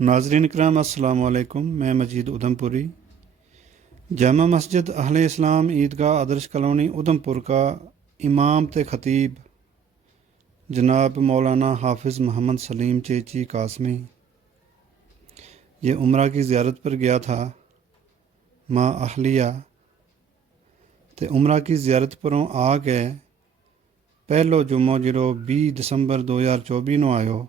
ناظرین اکرام السلام علیکم، میں مجید ادھمپوری جامع مسجد اہل اسلام عیدگاہ آدرش کالونی ادھمپور کا امام تے خطیب جناب مولانا حافظ محمد سلیم چیچی قاسمی یہ عمرہ کی زیارت پر گیا تھا ماں اہلیہ تے عمرہ کی زیارت پروں آ گئے پہلو جمعہ جڑو 20 دسمبر 2024 نو آیو۔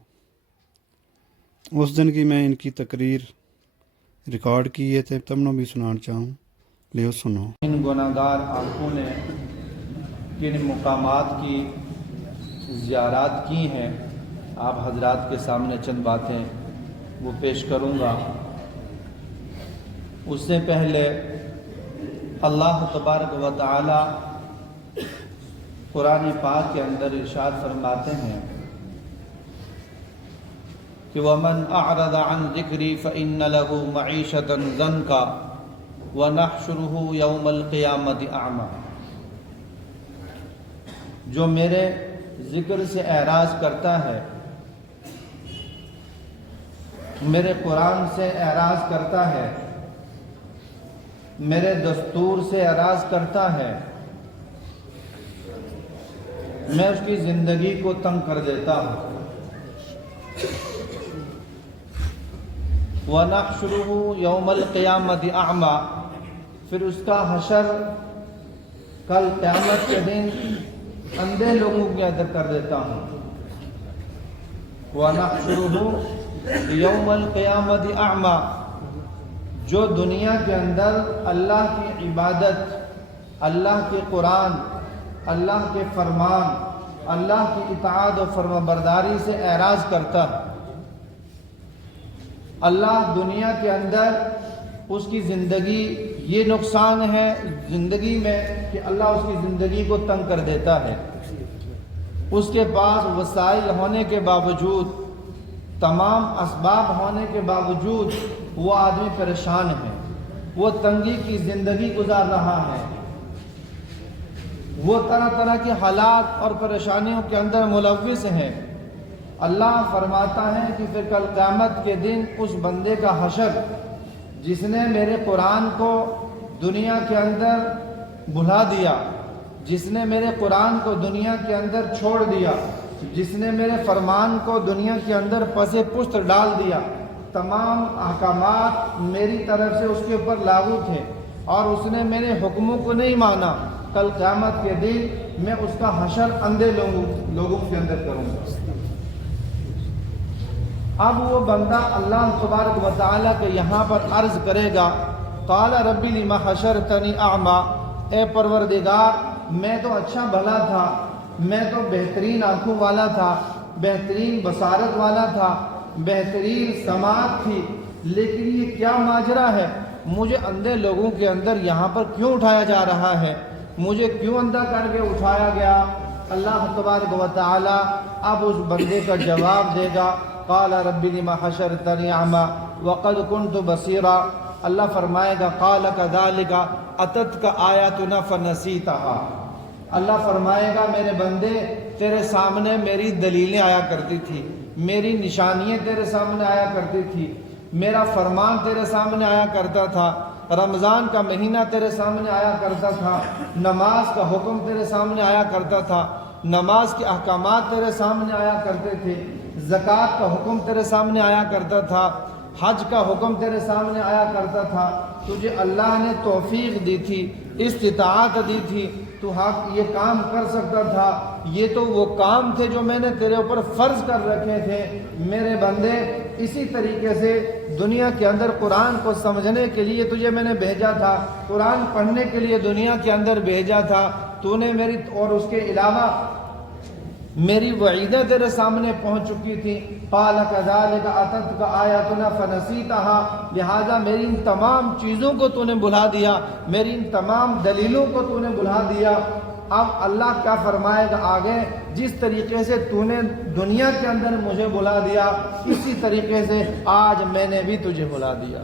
اس دن کی میں ان کی تقریر ریکارڈ کی ہے تے تم نو بھی سنان چاہوں، لیو سنو۔ ان گناہگار آنکھوں نے کن مقامات کی زیارات کی ہیں، آپ حضرات کے سامنے چند باتیں وہ پیش کروں گا۔ اس سے پہلے اللہ تبارک و تعالی قرآن پاک کے اندر ارشاد فرماتے ہیں کہ وَمَنْ أَعْرَضَ عَنْ ذِكْرِي فَإِنَّ لَهُ مَعِيشَةً ضَنْكًا وَنَحْشُرُهُ يَوْمَ الْقِيَامَةِ أَعْمَى۔ جو میرے ذکر سے اعراض کرتا ہے، میرے قرآن سے اعراض کرتا ہے، میرے دستور سے اعراض کرتا ہے، میں اس کی زندگی کو تنگ کر دیتا ہوں۔ وَنَحْشُرُهُ يَوْمَ الْقِيَامَةِ أَعْمَى، پھر اس کا حشر کل قیامت کے دن اندھے لوگوں کے اندر کر دیتا ہوں۔ وَنَحْشُرُهُ يَوْمَ الْقِيَامَةِ أَعْمَى، جو دنیا کے اندر اللہ کی عبادت، اللہ کے قرآن، اللہ کے فرمان، اللہ کی اطاعت و فرمانبرداری سے اعراض کرتا ہے، اللہ دنیا کے اندر اس کی زندگی یہ نقصان ہے زندگی میں کہ اللہ اس کی زندگی کو تنگ کر دیتا ہے۔ اس کے پاس وسائل ہونے کے باوجود، تمام اسباب ہونے کے باوجود وہ آدمی پریشان ہے، وہ تنگی کی زندگی گزار رہا ہے، وہ طرح طرح کے حالات اور پریشانیوں کے اندر ملوث ہیں۔ اللہ فرماتا ہے کہ پھر کل قیامت کے دن اس بندے کا حشر جس نے میرے قرآن کو دنیا کے اندر بھلا دیا، جس نے میرے قرآن کو دنیا کے اندر چھوڑ دیا، جس نے میرے فرمان کو دنیا کے اندر پس پشت ڈال دیا، تمام احکامات میری طرف سے اس کے اوپر لاگو تھے اور اس نے میرے حکموں کو نہیں مانا، کل قیامت کے دن میں اس کا حشر اندھے لوگوں کے اندر کروں گا۔ اب وہ بندہ اللہ تبارک و تعالیٰ کے یہاں پر عرض کرے گا، قال رب لم حشرتنی اعمیٰ، اے پروردگار میں تو اچھا بھلا تھا، میں تو بہترین آنکھوں والا تھا، بہترین بصارت والا تھا، بہترین سماعت تھی، لیکن یہ کیا ماجرا ہے، مجھے اندھے لوگوں کے اندر یہاں پر کیوں اٹھایا جا رہا ہے، مجھے کیوں اندھا کر کے اٹھایا گیا؟ اللہ تبارک و تعالی اب اس بندے کا جواب دے گا، قال رب لم حشرتنی اعمیٰ وقد كنت بصیرا۔ اللہ فرمائے گا قال كذلك اتتك آیاتنا فنسیتها۔ اللہ فرمائے گا میرے بندے تیرے سامنے میری دلیلیں آیا کرتی تھی، میری نشانیاں تیرے سامنے آیا کرتی تھی، میرا فرمان تیرے سامنے آیا کرتا تھا، رمضان کا مہینہ تیرے سامنے آیا کرتا تھا، نماز کا حکم تیرے سامنے آیا کرتا تھا، نماز کے احکامات تیرے سامنے آیا کرتے تھے، زکوٰۃ کا حکم تیرے سامنے آیا کرتا تھا، حج کا حکم تیرے سامنے آیا کرتا تھا، تجھے اللہ نے توفیق دی تھی، استطاعت دی تھی، تو یہ کام کر سکتا تھا، یہ تو وہ کام تھے جو میں نے تیرے اوپر فرض کر رکھے تھے میرے بندے۔ اسی طریقے سے دنیا کے اندر قرآن کو سمجھنے کے لیے تجھے میں نے بھیجا تھا، قرآن پڑھنے کے لیے دنیا کے اندر بھیجا تھا، تو نے میری اور اس کے علاوہ میری وعیدیں تیرے سامنے پہنچ چکی تھی۔ قال كذلك اتتك آیاتنا فنسیتها، لہذا میری ان تمام چیزوں کو تو نے بھلا دیا، میری ان تمام دلیلوں کو تو نے بھلا دیا۔ اب اللہ کیا فرمائے گا آگے، جس طریقے سے تو نے دنیا کے اندر مجھے بھلا دیا، اسی طریقے سے آج میں نے بھی تجھے بھلا دیا۔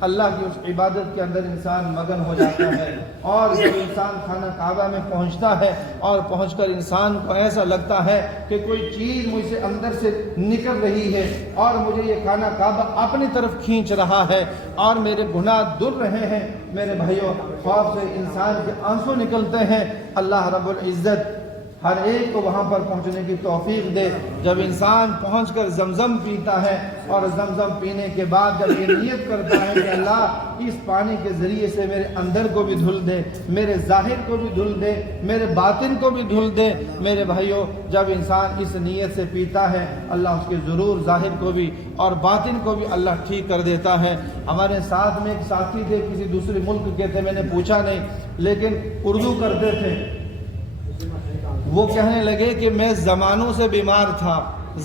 اللہ کی اس عبادت کے اندر انسان مگن ہو جاتا ہے۔ اور جب انسان خانہ کعبہ میں پہنچتا ہے اور پہنچ کر انسان کو ایسا لگتا ہے کہ کوئی چیز مجھ سے اندر سے نکل رہی ہے اور مجھے یہ خانہ کعبہ اپنی طرف کھینچ رہا ہے اور میرے گناہ دھل رہے ہیں، میرے بھائیوں خوف سے انسان کے آنسو نکلتے ہیں۔ اللہ رب العزت ہر ایک کو وہاں پر پہنچنے کی توفیق دے۔ جب انسان پہنچ کر زمزم پیتا ہے اور زمزم پینے کے بعد جب یہ نیت کرتا ہے کہ اللہ اس پانی کے ذریعے سے میرے اندر کو بھی دھل دے، میرے ظاہر کو بھی دھل دے، میرے باطن کو بھی دھل دے، میرے بھائیوں جب انسان اس نیت سے پیتا ہے اللہ اس کے ضرور ظاہر کو بھی اور باطن کو بھی اللہ ٹھیک کر دیتا ہے۔ ہمارے ساتھ میں ایک ساتھی تھے، کسی دوسرے ملک کے تھے، میں نے پوچھا نہیں لیکن اردو کرتے تھے۔ وہ کہنے لگے کہ میں زمانوں سے بیمار تھا،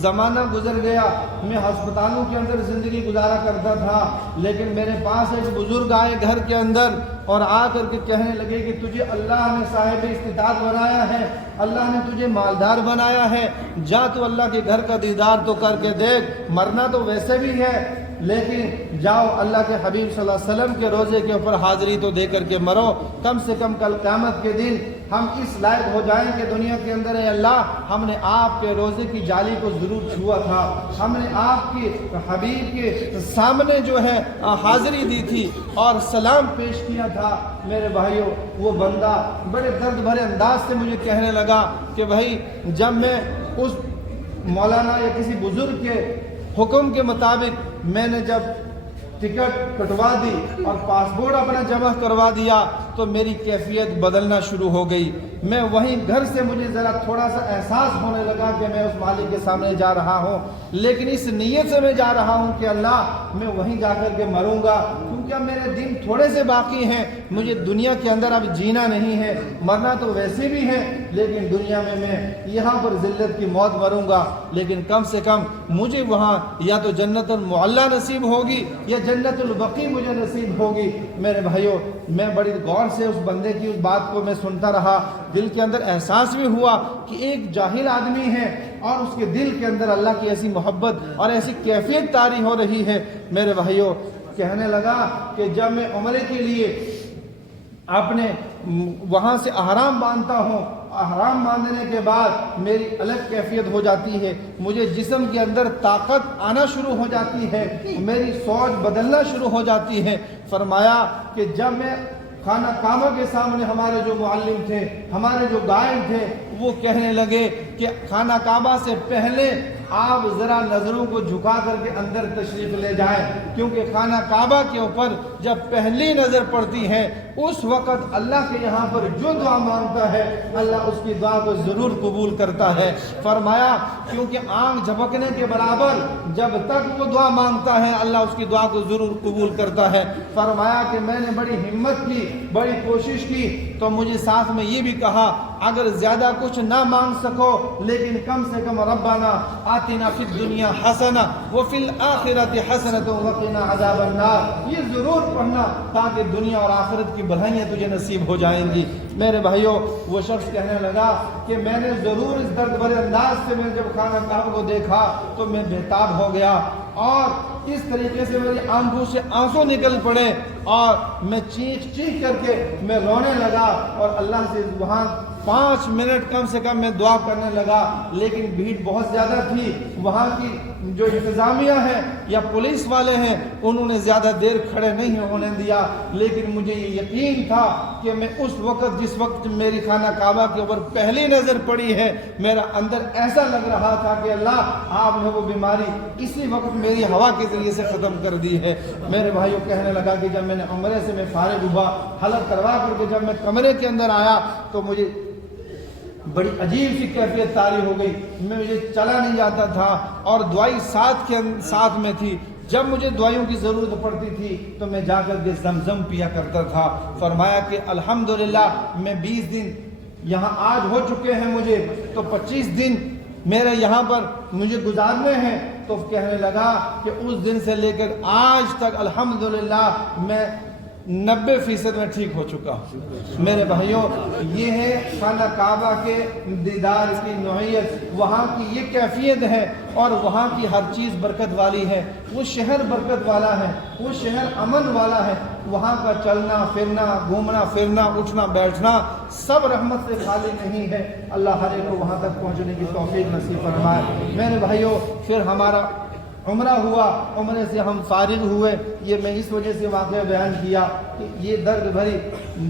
زمانہ گزر گیا، میں ہسپتالوں کے اندر زندگی گزارا کرتا تھا، لیکن میرے پاس ایک بزرگ آئے گھر کے اندر اور آ کر کے کہنے لگے کہ تجھے اللہ نے صاحب استطاعت بنایا ہے، اللہ نے تجھے مالدار بنایا ہے، جا تو اللہ کے گھر کا دیدار تو کر کے دیکھ، مرنا تو ویسے بھی ہے لیکن جاؤ اللہ کے حبیب صلی اللہ علیہ وسلم کے روزے کے اوپر حاضری تو دے کر کے مرو، کم سے کم کل قیامت کے دن ہم اس لائق ہو جائیں کہ دنیا کے اندر اے اللہ ہم نے آپ کے روزے کی جالی کو ضرور چھوا تھا، ہم نے آپ کی حبیب کے سامنے جو ہے حاضری دی تھی اور سلام پیش کیا تھا۔ میرے بھائیوں وہ بندہ بڑے درد بھرے انداز سے مجھے کہنے لگا کہ بھائی جب میں اس مولانا یا کسی بزرگ کے حکم کے مطابق میں نے جب ٹکٹ کٹوا دی اور پاسپورٹ اپنا جمع کروا دیا تو میری کیفیت بدلنا شروع ہو گئی۔ میں وہیں گھر سے مجھے ذرا تھوڑا سا احساس ہونے لگا کہ میں اس مالک کے سامنے جا رہا ہوں، لیکن اس نیت سے میں جا رہا ہوں کہ اللہ میں وہیں جا کر کے مروں گا، کیونکہ اب میرے دن تھوڑے سے باقی ہیں، مجھے دنیا کے اندر اب جینا نہیں ہے، مرنا تو ویسے بھی ہے لیکن دنیا میں یہاں پر ذلت کی موت مروں گا، لیکن کم سے کم مجھے وہاں یا تو جنت المعلی نصیب ہوگی یا جنت البقیع مجھے نصیب ہوگی۔ میرے بھائیوں میں بڑی غور سے اس بندے کی اس بات کو میں سنتا رہا، دل کے اندر احساس بھی ہوا کہ ایک جاہل آدمی ہے اور اس کے دل کے اندر اللہ کی ایسی محبت اور ایسی کیفیت طاری ہو رہی ہے۔ میرے بھائیوں کہنے لگا کہ جب میں عمرے کے لیے اپنے وہاں سے احرام باندھتا ہوں، احرام باندھنے کے بعد میری الگ کیفیت ہو جاتی ہے، مجھے جسم کے اندر طاقت آنا شروع ہو جاتی ہے، میری سوچ بدلنا شروع ہو جاتی ہے۔ فرمایا کہ جب میں خانہ کعبہ کے سامنے ہمارے جو معلم تھے، ہمارے جو گائیڈ تھے، وہ کہنے لگے کہ خانہ کعبہ سے پہلے آپ ذرا نظروں کو جھکا کر کے اندر تشریف لے جائیں، کیونکہ خانہ کعبہ کے اوپر جب پہلی نظر پڑتی ہے اس وقت اللہ کے یہاں پر جو دعا مانگتا ہے اللہ اس کی دعا کو ضرور قبول کرتا ہے۔ فرمایا کیونکہ آنکھ جھپکنے کے برابر جب تک وہ دعا مانگتا ہے اللہ اس کی دعا کو ضرور قبول کرتا ہے۔ فرمایا کہ میں نے بڑی ہمت کی، بڑی کوشش کی، تو مجھے ساتھ میں یہ بھی کہا اگر زیادہ کچھ نہ مانگ سکو لیکن کم سے کم ربنا آتنا فی الدنیا حسنہ وفی الآخرۃ حسنۃ وقنا عذاب النار، یہ ضرور پڑھنا تاکہ دنیا اور آخرت کی بھلائیاں تجھے نصیب ہو جائیں گی۔ میرے بھائیوں وہ شخص کہنے لگا کہ میں نے ضرور اس درد بھرے انداز سے میں جب خانہ کعبہ کو دیکھا تو میں بےتاب ہو گیا اور اس طریقے سے میری آنکھوں سے آنسو نکل پڑے اور میں چیخ کر کے میں رونے لگا اور اللہ سے وہاں 5 منٹ کم سے کم میں دعا کرنے لگا، لیکن بھیڑ بہت زیادہ تھی، وہاں کی جو انتظامیہ ہے یا پولیس والے ہیں انہوں نے زیادہ دیر کھڑے نہیں ہونے دیا، لیکن مجھے یہ یقین تھا کہ میں اس وقت جس وقت میری خانہ کعبہ کے اوپر پہلی نظر پڑی ہے میرا اندر ایسا لگ رہا تھا کہ اللہ آپ نے وہ بیماری اسی وقت میری ہوا کے ذریعے سے ختم کر دی ہے۔ میرے بھائیوں کہنے لگا کہ جب میں نے عمرے سے میں فارغ ہوا، حلق کروا کر کے جب میں کمرے کے اندر آیا تو مجھے بڑی عجیب سی کیفیت طاری ہو گئی، مجھے چلا نہیں جاتا تھا اور دوائی ساتھ میں تھی، جب مجھے دوائیوں کی ضرورت پڑتی تھی تو میں جا کر کے زمزم پیا کرتا تھا۔ فرمایا کہ الحمدللہ میں 20 دن یہاں آج ہو چکے ہیں مجھے، تو 25 دن میرے یہاں پر مجھے گزارنے ہیں۔ تو کہنے لگا کہ اس دن سے لے کر آج تک الحمدللہ میں 90% میں ٹھیک ہو چکا ہوں۔ میرے بھائیوں، یہ ہے خانہ کعبہ کے دیدار کی نوعیت، وہاں کی یہ کیفیت ہے، اور وہاں کی ہر چیز برکت والی ہے۔ وہ شہر برکت والا ہے، وہ شہر امن والا ہے، وہاں کا چلنا پھرنا، گھومنا پھرنا، اٹھنا بیٹھنا سب رحمت سے خالی نہیں ہے۔ اللہ ہر ایک کو وہاں تک پہنچنے کی توفیق نصیب فرمائے۔ میرے بھائیوں، پھر ہمارا عمرہ ہوا، عمرے سے ہم فارغ ہوئے۔ یہ میں اس وجہ سے واقعہ بیان کیا کہ یہ درد بھری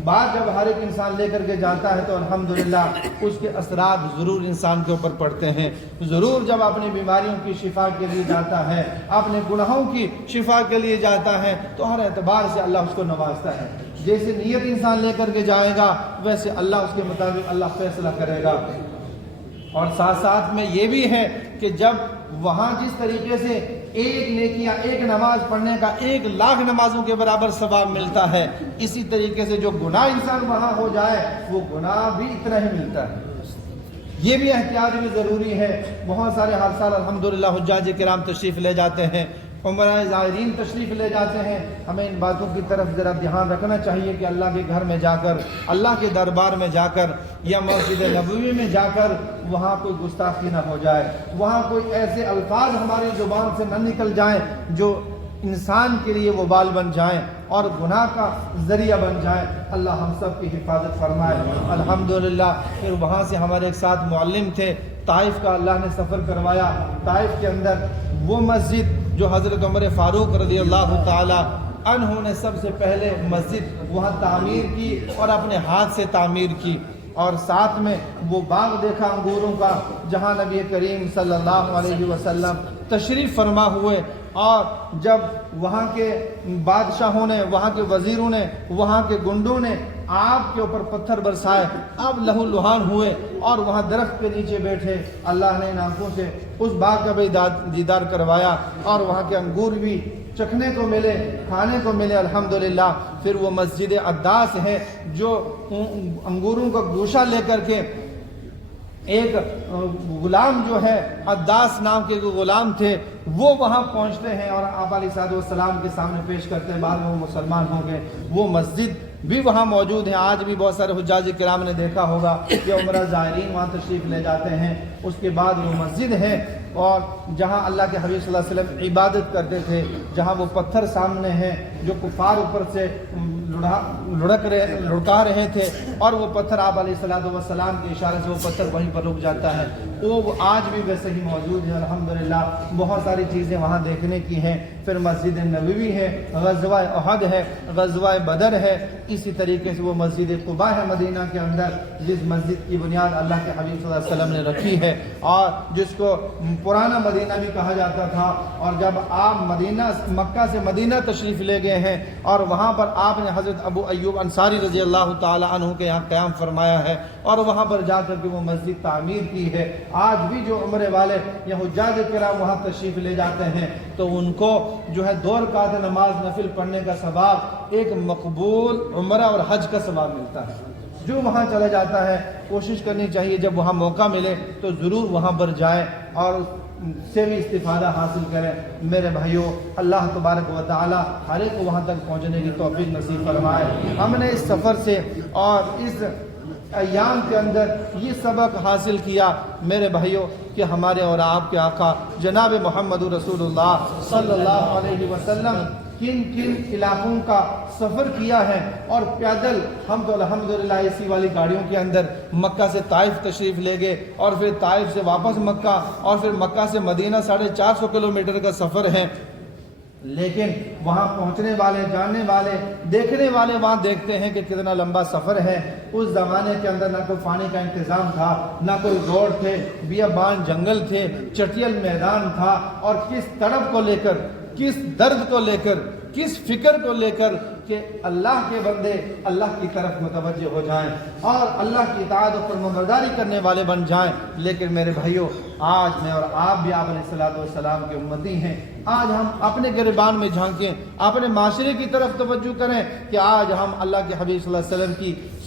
بات جب ہر ایک انسان لے کر کے جاتا ہے تو الحمدللہ اس کے اثرات ضرور انسان کے اوپر پڑتے ہیں۔ ضرور جب اپنی بیماریوں کی شفا کے لیے جاتا ہے، اپنے گناہوں کی شفا کے لیے جاتا ہے، تو ہر اعتبار سے اللہ اس کو نوازتا ہے۔ جیسے نیت انسان لے کر کے جائے گا، ویسے اللہ اس کے مطابق اللہ فیصلہ کرے گا۔ اور ساتھ ساتھ میں یہ بھی ہے کہ جب وہاں جس طریقے سے ایک نیکیاں، ایک نماز پڑھنے کا 1,00,000 نمازوں کے برابر ثواب ملتا ہے، اسی طریقے سے جو گناہ انسان وہاں ہو جائے وہ گناہ بھی اتنا ہی ملتا ہے۔ یہ بھی احتیاط بھی ضروری ہے۔ بہت سارے ہر سال الحمدللہ حجاج کرام تشریف لے جاتے ہیں، عمرہ زائرین تشریف لے جاتے ہیں۔ ہمیں ان باتوں کی طرف ذرا دھیان رکھنا چاہیے کہ اللہ کے گھر میں جا کر، اللہ کے دربار میں جا کر یا مسجد نبوی میں جا کر وہاں کوئی گستاخی نہ ہو جائے، وہاں کوئی ایسے الفاظ ہماری زبان سے نہ نکل جائیں جو انسان کے لیے وبال بن جائیں اور گناہ کا ذریعہ بن جائیں۔ اللہ ہم سب کی حفاظت فرمائے۔ الحمدللہ پھر وہاں سے ہمارے ایک ساتھ معلم تھے، طائف کا اللہ نے سفر کروایا۔ طائف کے اندر وہ مسجد جو حضرت عمر فاروق رضی اللہ تعالی عنہ نے سب سے پہلے مسجد وہاں تعمیر کی اور اپنے ہاتھ سے تعمیر کی، اور ساتھ میں وہ باغ دیکھا انگوروں کا جہاں نبی کریم صلی اللہ علیہ وسلم تشریف فرما ہوئے۔ اور جب وہاں کے بادشاہوں نے، وہاں کے وزیروں نے، وہاں کے گنڈوں نے آپ کے اوپر پتھر برسائے، آپ لہو لہان ہوئے اور وہاں درخت کے نیچے بیٹھے، اللہ نے ان آنکھوں سے اس باغ کا بھی دیدار کروایا اور وہاں کے انگور بھی چکھنے کو ملے، کھانے کو ملے الحمدللہ۔ پھر وہ مسجد عداس ہے جو انگوروں کا گوشہ لے کر کے ایک غلام جو ہے عداس نام کے غلام تھے، وہ وہاں پہنچتے ہیں اور آپ علیہ السلام کے سامنے پیش کرتے ہیں، بعد میں وہ مسلمان ہو گئے۔ وہ مسجد بھی وہاں موجود ہے۔ آج بھی بہت سارے حجاج کرام نے دیکھا ہوگا کہ عمرہ زائرین وہاں تشریف لے جاتے ہیں۔ اس کے بعد وہ مسجد ہے اور جہاں اللہ کے حبیب صلی اللہ علیہ وسلم عبادت کرتے تھے، جہاں وہ پتھر سامنے ہیں جو کفار اوپر سے لڑکا رہے تھے، اور وہ پتھر آپ علیہ السلام کے اشارے سے وہ پتھر وہیں پر رک جاتا ہے، وہ آج بھی ویسے ہی موجود ہے الحمدللہ۔ بہت ساری چیزیں وہاں دیکھنے کی ہیں۔ پھر مسجد نبوی ہے، غزوہ احد ہے، غزوہ بدر ہے، اسی طریقے سے وہ مسجد قباء ہے مدینہ کے اندر، جس مسجد کی بنیاد اللہ کے حبیب صلی اللہ علیہ وسلم نے رکھی ہے اور جس کو پرانا مدینہ بھی کہا جاتا تھا۔ اور جب آپ مکہ سے مدینہ تشریف لے گئے ہیں اور وہاں پر آپ نے حضرت ابو ایوب انصاری رضی اللہ تعالی عنہ کے یہاں قیام فرمایا ہے اور وہاں پر جا کر کے وہ مسجد تعمیر کی ہے۔ آج بھی جو عمرے والے یا حجاج کرام وہاں تشریف لے جاتے ہیں تو ان کو جو ہے 2 رکعت نماز نفل پڑھنے کا ثواب ایک مقبول عمرہ اور حج کا ثواب ملتا ہے۔ جو وہاں چلا جاتا ہے کوشش کرنی چاہیے جب وہاں موقع ملے تو ضرور وہاں پر جائے اور سے بھی استفادہ حاصل کریں۔ میرے بھائیوں، اللہ تبارک و تعالی ہر ایک کو وہاں تک پہنچنے کی توفیق نصیب فرمائے۔ ہم نے اس سفر سے اور اس ایام کے اندر یہ سبق حاصل کیا میرے بھائیوں کہ ہمارے اور آپ کے آقا جناب محمد رسول اللہ صلی اللہ علیہ وسلم کن کن علاقوں کا سفر کیا ہے، اور پیدل ہم تو الحمدللہ اسی والی گاڑیوں کے اندر مکہ سے طائف تشریف لے گئے اور پھر طائف سے واپس مکہ اور پھر مکہ سے مدینہ 450 کلومیٹر کا سفر ہے۔ لیکن وہاں پہنچنے والے، جاننے والے، دیکھنے والے وہاں دیکھتے ہیں کہ کتنا لمبا سفر ہے۔ اس زمانے کے اندر نہ کوئی پانی کا انتظام تھا، نہ کوئی روڈ تھے، بیابان جنگل تھے، چٹیل میدان تھا، اور کس تڑپ کو لے کر، کس درد کو لے کر، کس فکر کو لے کر کہ اللہ کے بندے اللہ کی طرف متوجہ ہو جائیں اور اللہ کی اطاعت و فرمانبرداری کرنے والے بن جائیں۔ لیکن میرے بھائیوں، آج میں اور آپ بھی آپ علیہ السلام کے امتی ہیں۔ آج ہم اپنے گریبان میں جھانکیں، اپنے معاشرے کی طرف توجہ کریں کہ آج ہم اللہ کے حبیب صلی اللہ علیہ وسلم کی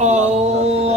Oh